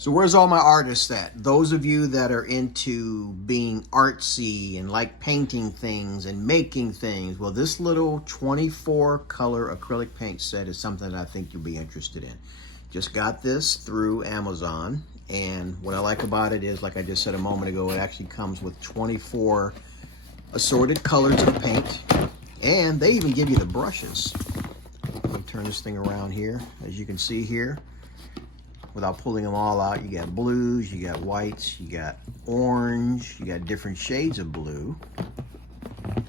So where's all my artists at? Those of you that are into being artsy and like painting things and making things, well, this little 24 color acrylic paint set is something that I think you'll be interested in. Just got this through Amazon, and what I like about it is, like I just said a moment ago, it actually comes with 24 assorted colors of paint, and they even give you the brushes. Let me turn this thing around here. As you can see here, without pulling them all out, you got blues, you got whites, you got orange, you got different shades of blue.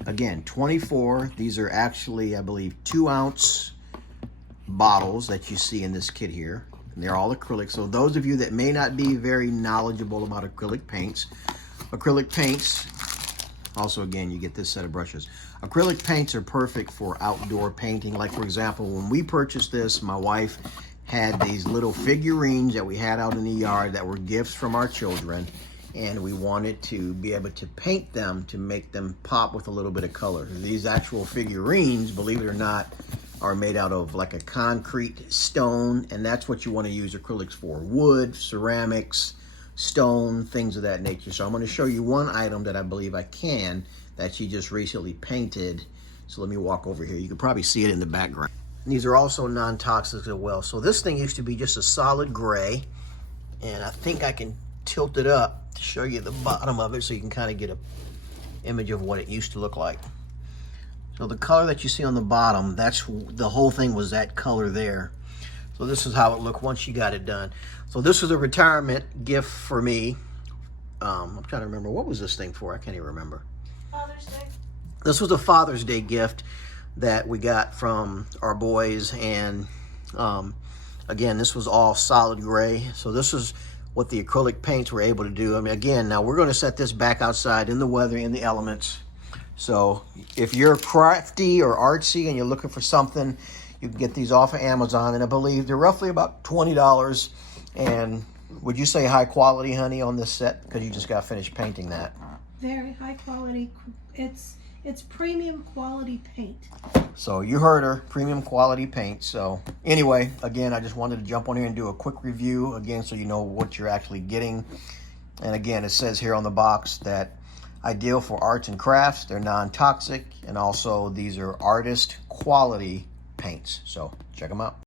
Again, 24. These are actually, I believe, 2-ounce bottles that you see in this kit here. And they're all acrylic. So those of you that may not be very knowledgeable about acrylic paints, also again, you get this set of brushes. Acrylic paints are perfect for outdoor painting. Like for example, when we purchased this, my wife had these little figurines that we had out in the yard that were gifts from our children, and we wanted to be able to paint them to make them pop with a little bit of color. These actual figurines, believe it or not, are made out of like a concrete stone, and that's what you want to use acrylics for: wood, ceramics, stone, things of that nature. So I'm going to show you one item that I believe I can, that she just recently painted. So let me walk over here. You can probably see it in the background. And these are also non-toxic as well. So this thing used to be just a solid gray, and I think I can tilt it up to show you the bottom of it so you can kind of get an image of what it used to look like. So the color that you see on the bottom, that's the whole thing, was that color there. So this is how it looked once you got it done. So this was a retirement gift for me. I'm trying to remember, what was this thing for? I can't even remember. Father's Day. This was a Father's Day gift that we got from our boys, and again, this was all solid gray. So this is what the acrylic paints were able to do. I mean, again, now we're going to set this back outside in the weather, in the elements. So if you're crafty or artsy and you're looking for something, you can get these off of Amazon, and I believe they're roughly about $20. And would you say high quality, honey, on this set? Because you just got finished painting that. Very high quality. It's premium quality paint. So you heard her, premium quality paint. So anyway, again, I just wanted to jump on here and do a quick review again, so you know what you're actually getting. And again, it says here on the box that ideal for arts and crafts. They're non-toxic, and also these are artist quality paints. So check them out.